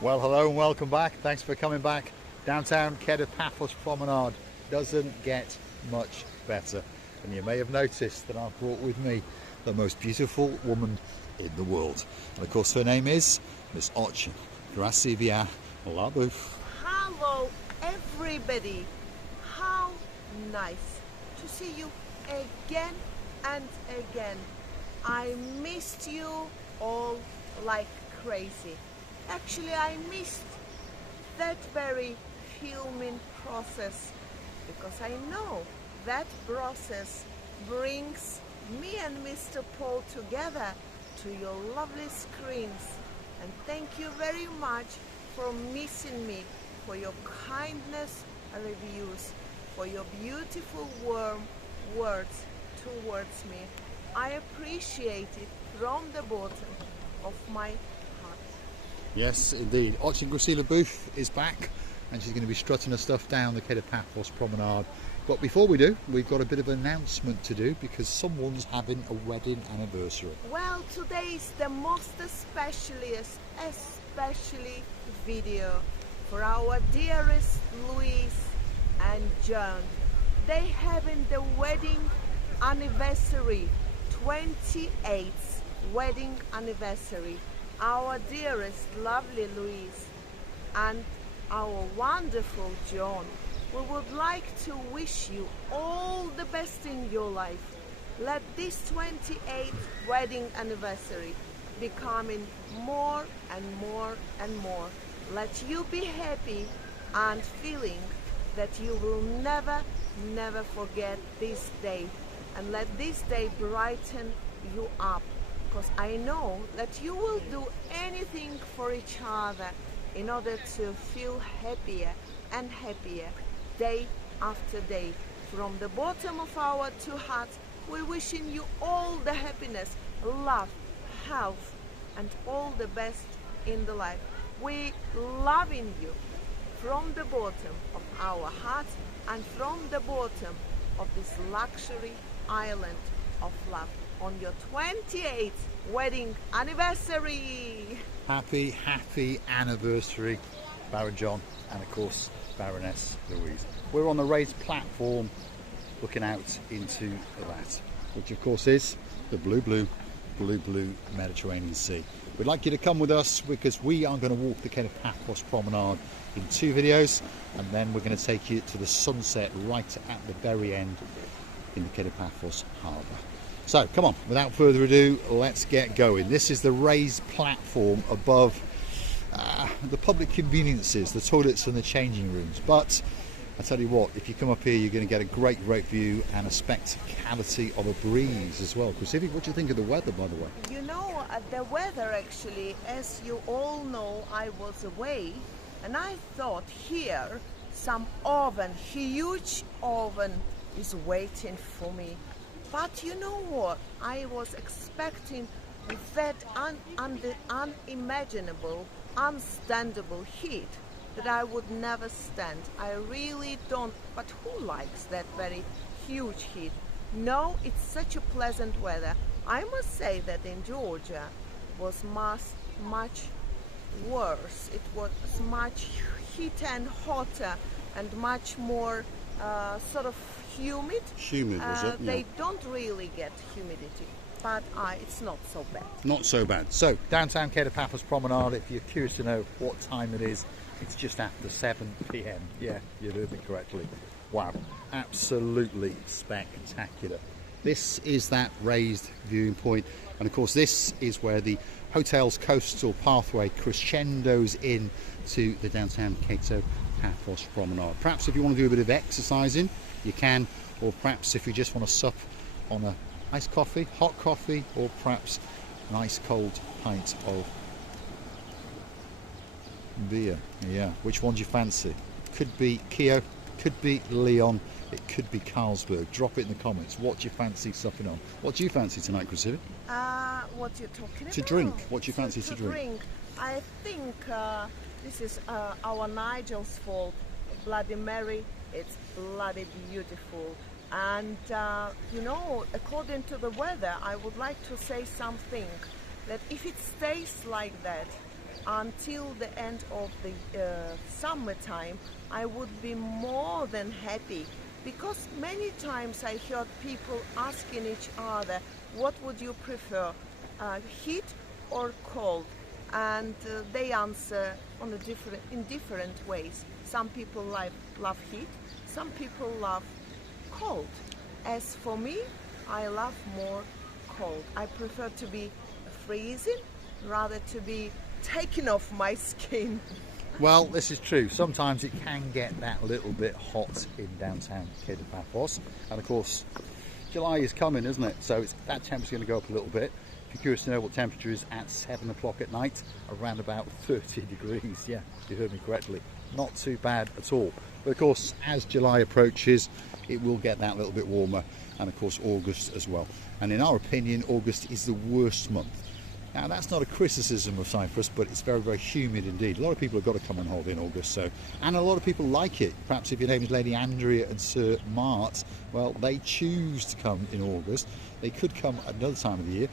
Well, hello and welcome back. Thanks for coming back. Downtown Paphos Promenade doesn't get much better. And you may have noticed that I've brought with me the most beautiful woman in the world. And of course her name is Miss Ochin. Gracias, la bouffe. Hello everybody. How nice to see you again and again. I missed you all like crazy. Actually, I missed that very filming process because I know that process brings me and Mr. Paul together to your lovely screens. And thank you very much for missing me, for your kindness reviews, for your beautiful warm words towards me. I appreciate it from the bottom of my heart. Yes, indeed. Ochin Gracias Booth is back and she's going to be strutting her stuff down the Paphos Promenade. But before we do, we've got a bit of an announcement to do because someone's having a wedding anniversary. Well, today is the most especially video for our dearest Louise and John. They having the wedding anniversary, 28th wedding anniversary. Our dearest lovely Louise and our wonderful John. We would like to wish you all the best in your life. Let this 28th wedding anniversary becoming more and more and more. Let you be happy and feeling that you will never forget this day, and let this day brighten you up, because I know that you will do anything for each other in order to feel happier and happier day after day. From the bottom of our two hearts, we're wishing you all the happiness, love, health, and all the best in the life. We loving you from the bottom of our hearts and from the bottom of this luxury island of love on your 28th wedding anniversary. Happy anniversary, Baron John and of course Baroness Louise. We're on the raised platform looking out into that, which of course is the blue Mediterranean Sea. We'd like you to come with us because we are going to walk the Paphos Promenade in 2 videos, and then we're going to take you to the sunset right at the very end in the Paphos harbour. So come on, without further ado, let's get going. This is the raised platform above the public conveniences, the toilets and the changing rooms. But I tell you what, if you come up here, you're going to get a great view and a spectacality of a breeze as well. Pacific, what do you think of the weather, by the way? You know, the weather actually, as you all know, I was away and I thought here some oven, huge oven is waiting for me. But you know what? I was expecting that unimaginable, unstandable heat that I would never stand. I really don't. But who likes that very huge heat? No, it's such a pleasant weather. I must say that in Georgia was much worse. It was much heat and hotter and much more sort of humid. Humid, was it? They don't really get humidity, but it's not so bad. Not so bad. So, downtown Paphos Promenade, if you're curious to know what time it is, it's just after 7 p.m. Yeah, you heard me correctly. Wow, absolutely spectacular. This is that raised viewing point, and of course this is where the hotel's coastal pathway crescendos in to the downtown Paphos Promenade. Perhaps if you want to do a bit of exercising, you can, or perhaps if you just want to sup on a iced coffee, hot coffee, or perhaps an ice cold pint of beer. Yeah, which one do you fancy? Could be Keo, could be Leon, it could be Carlsberg. Drop it in the comments. What do you fancy supping on? What do you fancy tonight, Graciela? What you're talking about? To drink. What do you fancy to drink? I think this is our Nigel's fault. Bloody Mary. It's bloody beautiful. And you know, according to the weather, I would like to say something, that if it stays like that, until the end of the summertime, I would be more than happy, because many times I heard people asking each other, what would you prefer, heat or cold? And they answer in different ways. Some people love heat, some people love cold. As for me, I love more cold. I prefer to be freezing rather to be taken off my skin. Well, this is true. Sometimes it can get that little bit hot in downtown Paphos, and of course July is coming, isn't it? So that temperature's going to go up a little bit. If you're curious to know what temperature is at 7 o'clock at night, around about 30 degrees. Yeah, you heard me correctly. Not too bad at all. But of course, as July approaches, it will get that little bit warmer, and of course August as well. And in our opinion, August is the worst month. Now, that's not a criticism of Cyprus, but it's very, very humid indeed. A lot of people have got to come on holiday in August, and a lot of people like it. Perhaps if your name is Lady Andrea and Sir Mart, well, they choose to come in August. They could come at another time of the year,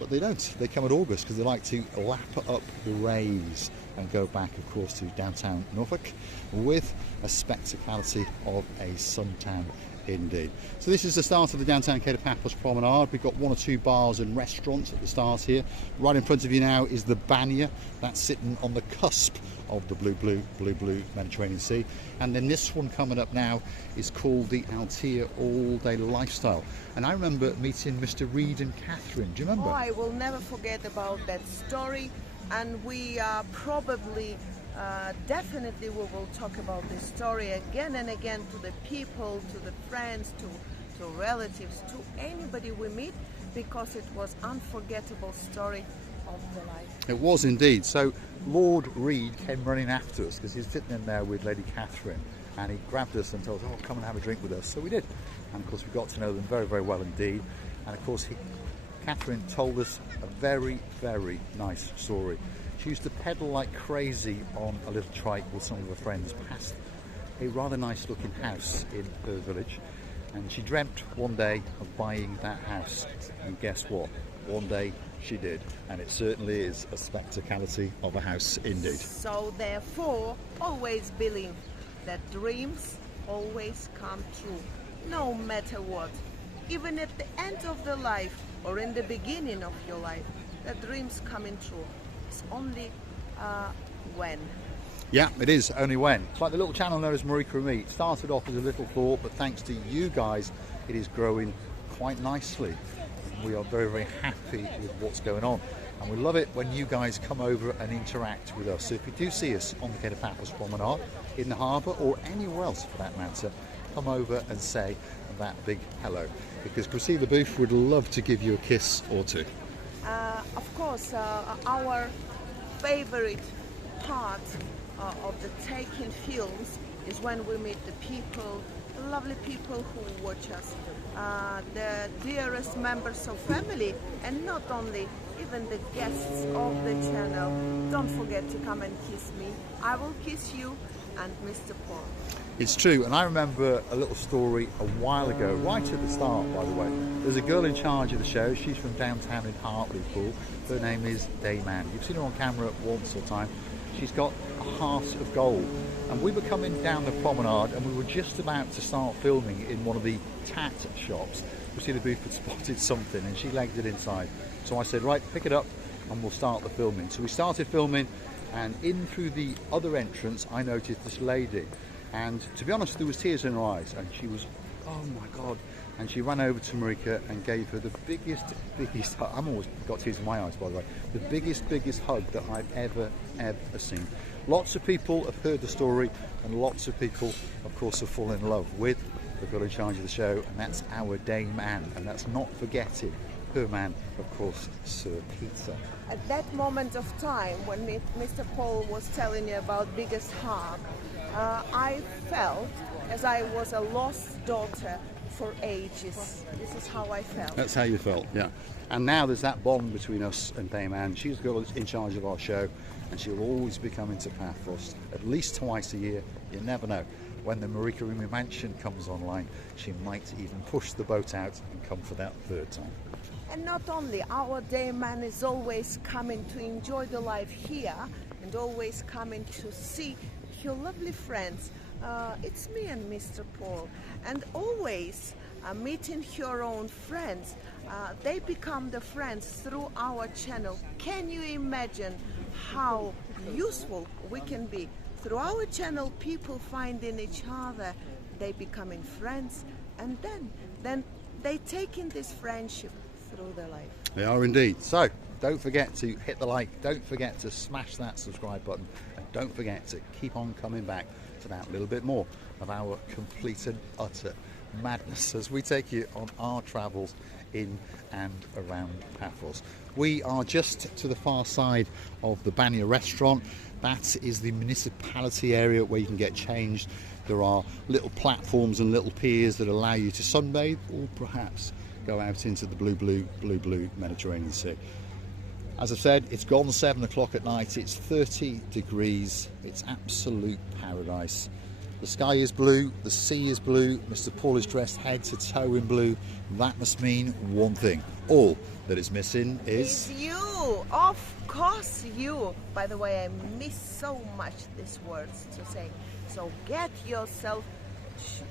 but they don't. They come in August because they like to lap up the rays and go back, of course, to downtown Norfolk with a spectacality of a suntan indeed. So this is the start of the downtown Paphos Promenade. We've got one or two bars and restaurants at the start here. Right in front of you now is the Banya. That's sitting on the cusp of the blue Mediterranean Sea. And then this one coming up now is called the Altea All Day Lifestyle. And I remember meeting Mr. Reed and Catherine. Do you remember? Oh, I will never forget about that story. And we are probably definitely we will talk about this story again and again to the people, to the friends, to relatives, to anybody we meet, because it was unforgettable story of the life. It was indeed. So Lord Reed came running after us because he was sitting in there with Lady Catherine, and he grabbed us and told us, oh, come and have a drink with us. So we did, and of course we got to know them very, very well indeed. And of course Catherine told us a very, very nice story. She used to pedal like crazy on a little trike with some of her friends past a rather nice looking house in her village, and she dreamt one day of buying that house, and guess what? One day she did, and it certainly is a spectacality of a house indeed. So therefore, always believe that dreams always come true, no matter what. Even at the end of the life or in the beginning of your life, the dreams coming true. It's only when. Yeah, it is only when. It's like the little channel known as Marika and me. It started off as a little thought, but thanks to you guys, it is growing quite nicely. We are very, very happy with what's going on, and we love it when you guys come over and interact with us. So if you do see us on the Paphos Promenade, in the harbour, or anywhere else for that matter, come over and say that big hello, because Priscilla Booth would love to give you a kiss or two. Of course, our favorite part of the taking films is when we meet the people, the lovely people who watch us, the dearest members of family, and not only, even the guests of the channel. Don't forget to come and kiss me. I will kiss you, and Mr. Paul. It's true, and I remember a little story a while ago, right at the start, by the way. There's a girl in charge of the show. She's from downtown in Hartlepool. Her name is Dame Anne. You've seen her on camera once or time. She's got a heart of gold. And we were coming down the promenade, and we were just about to start filming in one of the tat shops. Priscilla Booth had spotted something, and she legged it inside. So I said, right, pick it up, and we'll start the filming. So we started filming, and in through the other entrance, I noticed this lady. And to be honest, there was tears in her eyes, and she was, oh my God. And she ran over to Marika and gave her the biggest hug. I've always got tears in my eyes, by the way. The biggest hug that I've ever seen. Lots of people have heard the story, and lots of people, of course, have fallen in love with the girl in charge of the show, and that's our Dame Anne. And that's not forgetting her man, of course, Sir Peter. At that moment of time, when Mr. Paul was telling you about biggest hug, I felt as I was a lost daughter for ages. This is how I felt. That's how you felt, yeah. And now there's that bond between us and Dame Anne. She's the girl that's in charge of our show, and she'll always be coming to Paphos at least twice a year. You never know. When the Marika Rumi Mansion comes online, she might even push the boat out and come for that third time. And not only, our Dame Anne is always coming to enjoy the life here and always coming to see your lovely friends. It's me and Mr. Paul, and always meeting your own friends. They become the friends through our channel. Can you imagine how useful we can be? Through our channel, people finding each other, they becoming friends, and then they taking this friendship through their life. They are indeed. So don't forget to hit the like, don't forget to smash that subscribe button, and don't forget to keep on coming back to that little bit more of our complete and utter madness as we take you on our travels in and around Paphos. We are just to the far side of the Banya restaurant. That is the municipality area where you can get changed. There are little platforms and little piers that allow you to sunbathe or perhaps go out into the blue Mediterranean Sea. As I've said, it's gone 7 o'clock at night. It's 30 degrees. It's absolute paradise. The sky is blue, the sea is blue, Mr. Paul is dressed head to toe in blue. That must mean one thing. All that is missing is... you! Of course you! By the way, I miss so much these words to say. So get yourself...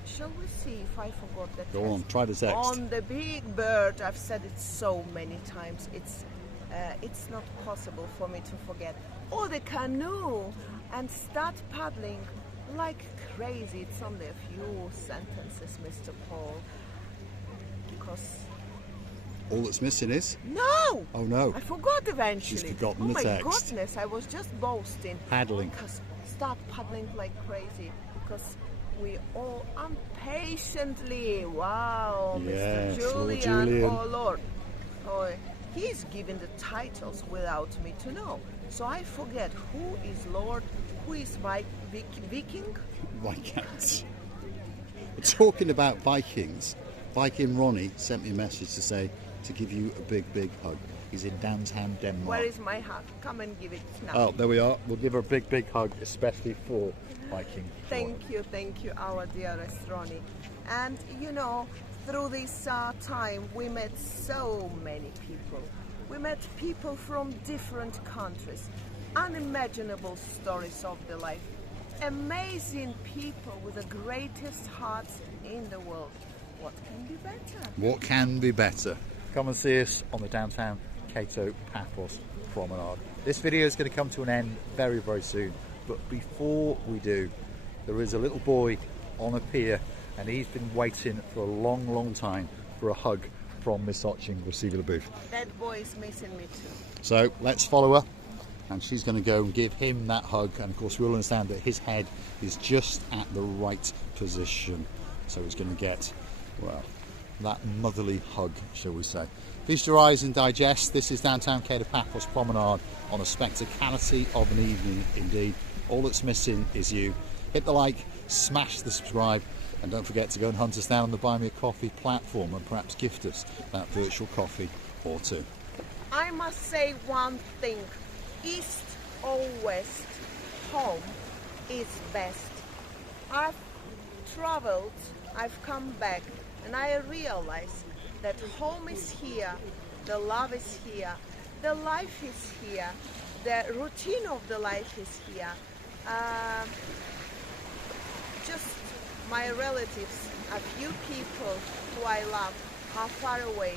shall we see if I forgot that? Go on, try the text. On the big bird. I've said it so many times. It's not possible for me to forget. Or the canoe and start paddling like crazy. It's only a few sentences, Mr. Paul. Because... all that's missing is... no! Oh no. I forgot eventually. She's forgotten the text. Oh my goodness, I was just boasting. Paddling. Because start paddling like crazy. Because we all impatiently... wow, Yes, Mr. Lord Julian. Julian. Oh Lord. Oh, he's giving the titles without me to know. So I forget who is Lord, who is Viking. Vikings. Talking about Vikings, Viking Ronnie sent me a message to say to give you a big hug. He's in downtown Denmark. Where is my hug? Come and give it now. Oh, there we are. We'll give her a big hug, especially for Viking. Thank you, our dearest Ronnie. And you know, through this time, we met so many people. We met people from different countries, unimaginable stories of their life, amazing people with the greatest hearts in the world. What can be better? What can be better? Come and see us on the downtown Cato Paphos Promenade. This video is going to come to an end very soon, but before we do, there is a little boy on a pier, and he's been waiting for a long time for a hug from Miss Oching Receiving Booth. That boy is missing me too. So let's follow her, and she's going to go and give him that hug, and of course we'll understand that his head is just at the right position, so he's going to get, well, that motherly hug, shall we say. Feast your eyes and digest. This is downtown Cato Paphos Promenade on a spectacality of an evening indeed. All that's missing is you. Hit the like, smash the subscribe, and don't forget to go and hunt us down on the Buy Me a Coffee platform and perhaps gift us that virtual coffee or two. I must say one thing. East or west, home is best. I've traveled, I've come back, and I realize that home is here, the love is here, the life is here, the routine of the life is here. Just my relatives, a few people who I love are far away,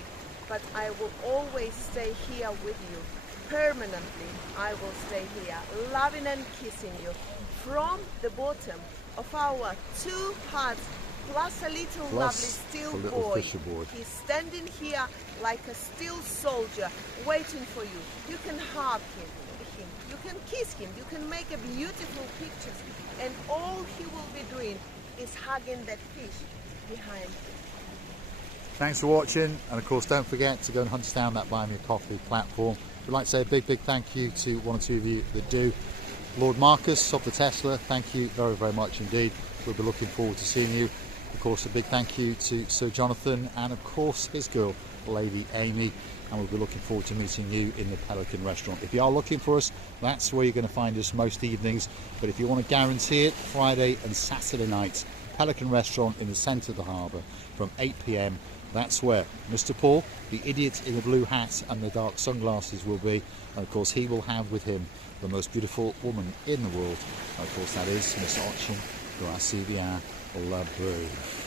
but I will always stay here with you. Permanently, I will stay here, loving and kissing you from the bottom of our two hearts, plus a little lovely steel boy. He's standing here like a steel soldier, waiting for you. You can hug him, you can kiss him, you can make a beautiful pictures, and all he will be doing is hugging that fish behind. Thanks for watching, and of course don't forget to go and hunt us down that Buy Me a Coffee platform. We'd like to say a big thank you to one or two of you that do. Lord Marcus of the Tesla, thank you very much indeed. We'll be looking forward to seeing you. Of course, a big thank you to Sir Jonathan and of course his girl, Lady Amy, and we'll be looking forward to meeting you in the Pelican restaurant. If you are looking for us, that's where you're going to find us most evenings, but if you want to guarantee it, Friday and Saturday nights, Pelican restaurant in the centre of the harbour from 8 PM That's where Mr. Paul, the idiot in the blue hat and the dark sunglasses, will be. And of course he will have with him the most beautiful woman in the world. And of course that is Miss Ochin, Gracia La Breve.